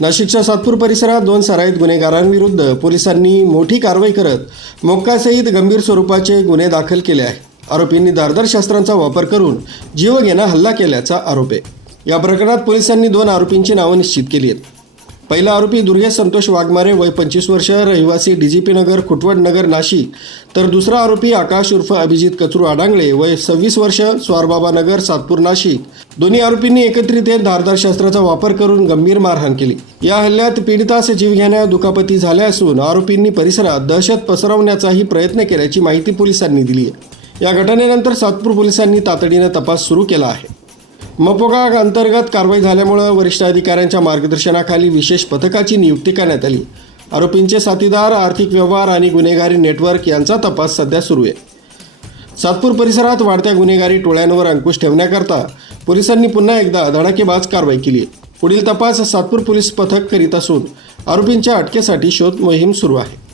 नाशिकच्या सातपूर परिसरात दोन सराईत गुन्हेगारांविरुद्ध पोलिसांनी मोठी कारवाई करत मोक्कासहित गंभीर स्वरूपाचे गुन्हे दाखल केले आहे आरोपींनी धारदार शस्त्रांचा वापर करून जीवघेणा हल्ला केल्याचा आरोप आहे. या प्रकरणात पोलिसांनी दोन आरोपींची नावं निश्चित केली आहेत. पहिला आरोपी दुर्गेश संतोष वाघमारे वय पंचवीस वर्ष रहिवासी डीजीपी नगर खुटवड नगर नाशिक. तर दुसरा आरोपी आकाश उर्फ अभिजित कचरू आडांगळे वय सव्वीस वर्ष स्वारबाबा नगर सातपूर नाशिक. दोन्ही आरोपींनी एकत्रित येत धारदार शस्त्राचा वापर करून गंभीर मारहाण केली. या हल्ल्यात पीडितास जीवघेण्या दुखापती झाल्या असून आरोपींनी परिसरात दहशत पसरवण्याचाही प्रयत्न केल्याची माहिती पोलिसांनी दिली आहे. या घटनेनंतर सातपूर पोलिसांनी तातडीनं तपास सुरू केला आहे. मपोगा अंतर्गत कारवाई झाल्यामुळं वरिष्ठ अधिकाऱ्यांच्या मार्गदर्शनाखाली विशेष पथकाची नियुक्ती करण्यात आली. आरोपींचे साथीदार आर्थिक व्यवहार आणि गुन्हेगारी नेटवर्क यांचा तपास सध्या सुरू आहे. सातपूर परिसरात वाढत्या गुन्हेगारी टोळ्यांवर अंकुश ठेवण्याकरता पोलिसांनी पुन्हा एकदा धडाकेबाज कारवाई केली आहे. पुढील तपास सातपूर पोलीस पथक करीत असून आरोपींच्या अटकेसाठी शोध मोहीम सुरू आहे.